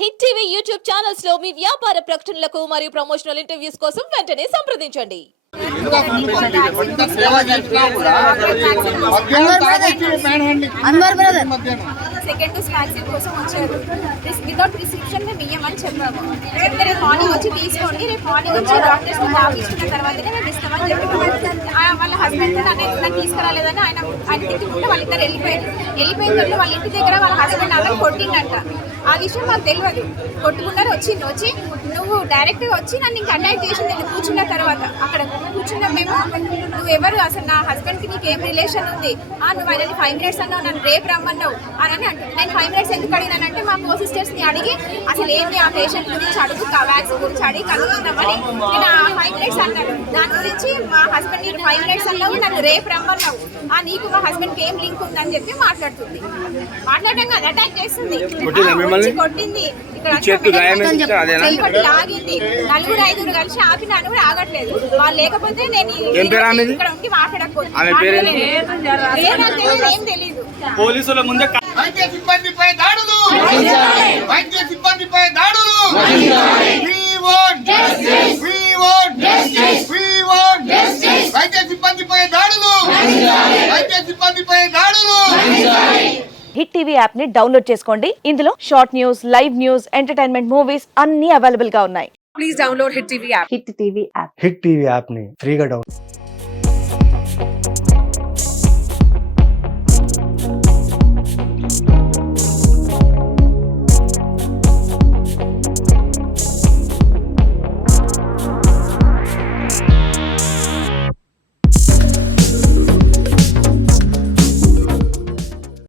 Hit TV YouTube channels లో మీ వ్యాపార ప్రకటనలకు మరియు ప్రమోషనల్ ఇంటర్వ్యూస్ కోసం వెంటనే సంప్రదించండి. సెకండ్ డోస్ వ్యాక్సిన్ కోసం వచ్చారు. వితౌట్ ప్రిస్క్రిప్షన్ మేము ఇయ్యమని చెప్పాము. చెప్తే రేపు మార్నింగ్ వచ్చి తీసుకోండి, రేపు మార్నింగ్ వచ్చి డాక్టర్స్ తాగించుకున్న తర్వాతనే మేము ఇస్తామని చెప్పి వాళ్ళ హస్బెండ్ నన్ను తీసుకురాలేదని ఆయన తిట్టుకుంటే వాళ్ళిద్దరు వెళ్ళిపోయిన తర్వాత వాళ్ళ ఇంటి దగ్గర వాళ్ళ హస్బెండ్ అలా కొట్టిందంట. ఆ విషయం మాకు తెలియదు. కొట్టుకున్నారు. వచ్చి నువ్వు డైరెక్ట్గా వచ్చి నన్ను ఇంకా అటాక్ చేసింది. నేను కూర్చున్న తర్వాత అక్కడ కూర్చున్న మేము నువ్వు ఎవరు అసలు నా హస్బెండ్కి నీకు ఏం రిలేషన్ ఉంది, నువ్వు ఆయన 5 minutes అన్నావు, నన్ను రేపు రమ్మన్నావు అని అంటే నేను 5 minutes ఎందుకు అడిగినానంటే మా కో సిస్టర్స్ని అడిగి అసలు ఏంటి ఆ పేషెంట్ గురించి అడుగు, వ్యాక్సిన్ గురించి అడిగి కనుక్కుందామని నేను ఆ 5 minutes అన్నాను. దాని గురించి మా హస్బెండ్ నీకు 5 minutes అన్నావు, నన్ను రేపు రమ్మన్నావు, నీకు మా హస్బెండ్కి ఏం లింక్ ఉందని చెప్పి మాట్లాడుతుంది. మాట్లాడడం కాదు, అటాక్ చేస్తుంది, కొట్టింది. ఇక్కడ లాగింది. 4-5 కలిసి ఆపినాను కూడా ఆగట్లేదు. వాళ్ళు లేకపోతే నేను ఇక్కడ ఉండి మాట్లాడకపోతే ఏం తెలీదు. పోలీసుల ముందే వైద్య సిబ్బందిపై దాడులు, వైద్య సిబ్బందిపై దాడులు, వైద్య సిబ్బందిపై దాడులు, వైద్య సిబ్బందిపై దాడులు. హిట్ టీవీ యాప్ ని డౌన్లోడ్ చేసుకోండి. ఇందులో short news, live news, entertainment movies అన్ని అవైలబుల్ గా ఉన్నాయి. Please download Hit TV app. Hit TV app. Hit TV app ని ఫ్రీగా డౌన్లోడ్